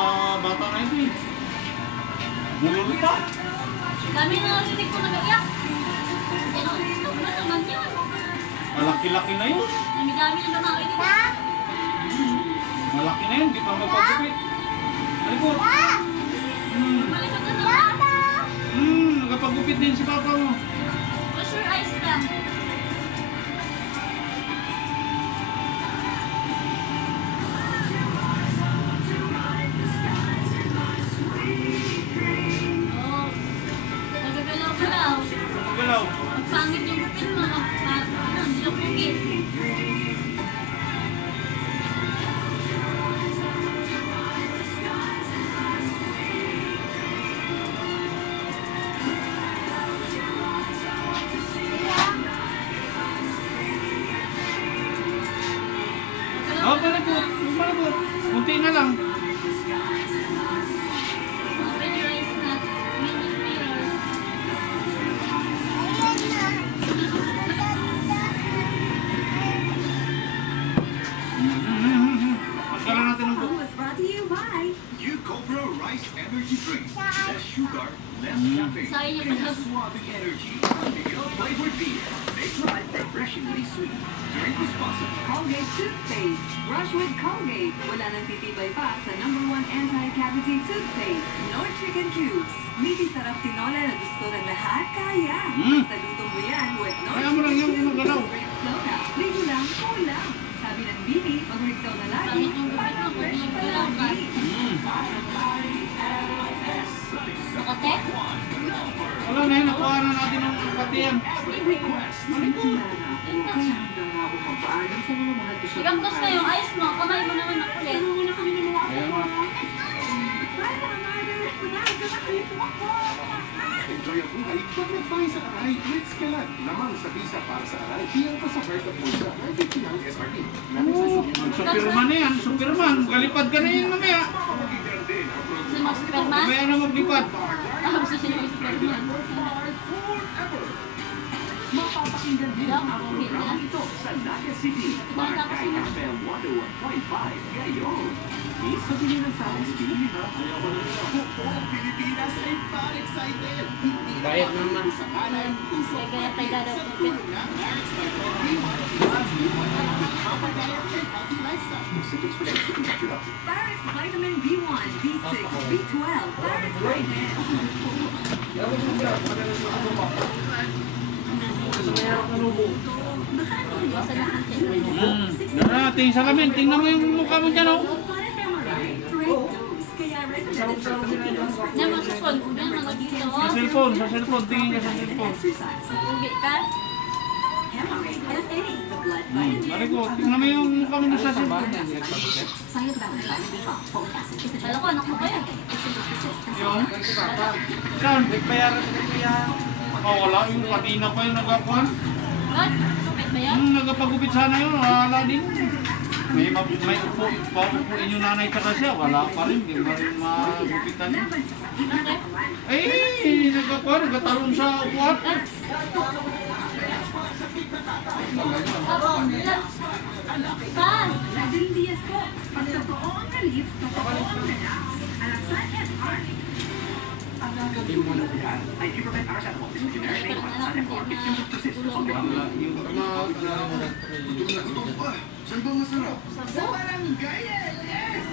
sa bata na ito eh. Bulol pa. Dami na narinig ko nag-iyak. Ito na naman yun. Malaki-laki na yun. Dami-dami na babae dito. Malaki na yun, di pa magpapipit. Alikot. Malikot na naman. Nagpagupit din si papa mo. Close your eyes na. Oh, nagagalaw-galaw. Galaw. Magpangit yung gupit mo. Hindi lang pugit. Malabot. Kunti na lang. Open your eyes na. Mirror. Pagkala natin ng buko. Was brought to you by Cobra Rice Energy Drink. Less sugar, less caffeine. Sayang yung Kaya pag- suave energy. Miguel flavored beer. They try refreshingly sweet. Drink responsibly. Colgate Toothpaste. Brush with Colgate. Wala nang titibay pa sa #1 anti-cavity toothpaste. Nor chicken cubes. Miti sarap tinola na gusto ng lahat kaya. Basta luto mo yan with Nor Kaya mo lang yung gumagalaw. Flora. Ligo lang, cool lang. Sabi ng Bibi, mag-rexaw na lagi. Pangit yung gupit mo. Fresh pa Gumagalaw ka. lagi. Makate? Wala na yun, nakuha na natin ang patiyan. Ikamtos na yung eyes mo. Kamay mo naman makulit. Kaya nga. Enjoy ang buhay pag nagpangin sa aray. Let's kalat. Lamang sa visa para sa aray. Biyang pa sa first of bulsa. 950 lang SRP. Superman na yan, Superman. Galipad ka na yan mamaya. Si Max Superman? Mamaya na maglipad. Gusto siya yung Superman. Mapapakinggan din Lang, ang okay programa na. ito sa Naga City. Barangay FM 101.5. Ngayon, isabili ng Sounds Pilipinas. Buong Pilipinas ay par-excited. Bayad naman. Sa kanan, Kaya gaya tayo dadaw gupit. Paris Vitamin B1, B6, B12. Paris Vitamin. Basta na ang tiyan. Dara, tingin sa lamin. Tingnan mo yung mukha mo dyan, oh. Diyan mo sa phone. Diyan mo dito. Sa cellphone. Tingin niya sa cellphone. Pugit ka? Mari ko, tingnan mo yung mukha mo sa cellphone. Kala ko anak mo kayo. Yung? Saan? Nagbayaran sa kaya. Wala yung kanina pa yung nagakuhan. What? Gupit ba yan? Nagpagupit sana yun, wala din. May upo, paupuin yung nanay tsaka siya, wala pa rin, di ba rin magupitan yun. Okay. Nagkakuhan, nagkatalong sa upuan. Saan? Nadine Diaz po. Pag totoo ang relief, totoo ang relax. Alasan and heart. Ang nagagawin mo na yan ay Ibuprofen Paracetamol. This is generic name of Sanepor. It symptoms persist. Wala, yung Gutom na gutom pa. Saan ba masarap? Sa barangay LS!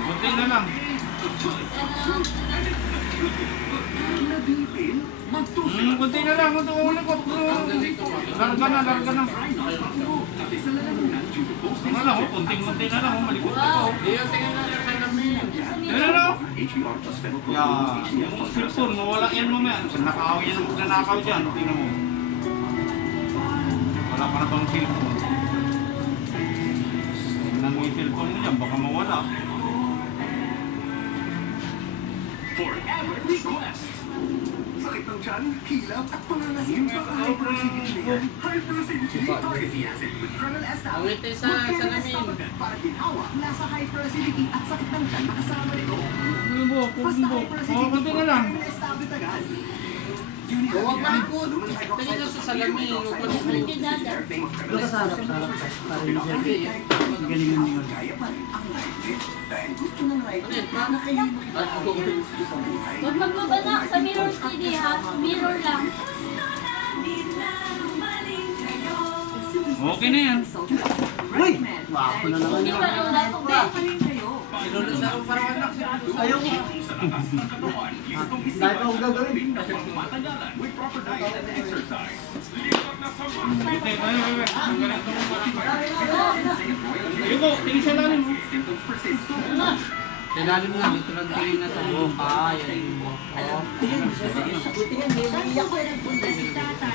Kunti na lang. Nabipin? Magtusin. Kunti na lang, kunti ulit ko. Larga na. Ano lang, kunting-kunti na lang, malikot na to. Ano na? Yung cellphone, mawala yan mamaya. Nanakaw dyan, tingnan mo. Wala ka na bang cellphone? Tingnan mo yung cellphone mo dyan, baka mawala. Forever Request. Sakit ng tiyan, hilap at pananahim baka hyperacidity. Hyperacidity targeting acid with Colonel S. Ang ito sa salamin. Para ginawa, nasa hyperacidity at sakit ng tiyan makasama nito. Bumbo. Kunti na lang. Huwag malikod. Tingin ka sa salamin. Huwag malikod. Yung dada. Doon ka sa harap. Para yung siyempre. Galingan niyo. Ano yun? Paano kayo? Huwag magbabana sa mirror CD ha. Mirror lang. Okay na yan. Uy! Wako na naman Hindi yun. pa yung laptop eh. Sinulog sa akong parang anak. Ayaw ko. Dahil pa akong gagawin. With proper diet and exercise. Okay, ay. Tanggalin ito mo. Ayun ko, tingin sa lalim mo. Symptoms persist. Ilalim nga. Dito lang tingin na sa mukha. Yan yung mukha.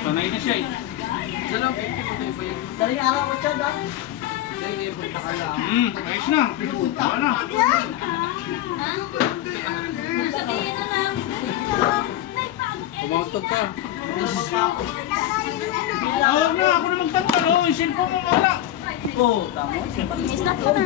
Sanay na siya eh. Dalaw, pwede ba yun? Daling araw ko siya dahil. Sige, punta ka lang. Ayos na. Wala na. Ha? Sabihin na lang. Kumauntog ka. Tawag na, ako na magtantal. Oh, yung cellphone mo wala. Oo, tama. Stop ko na.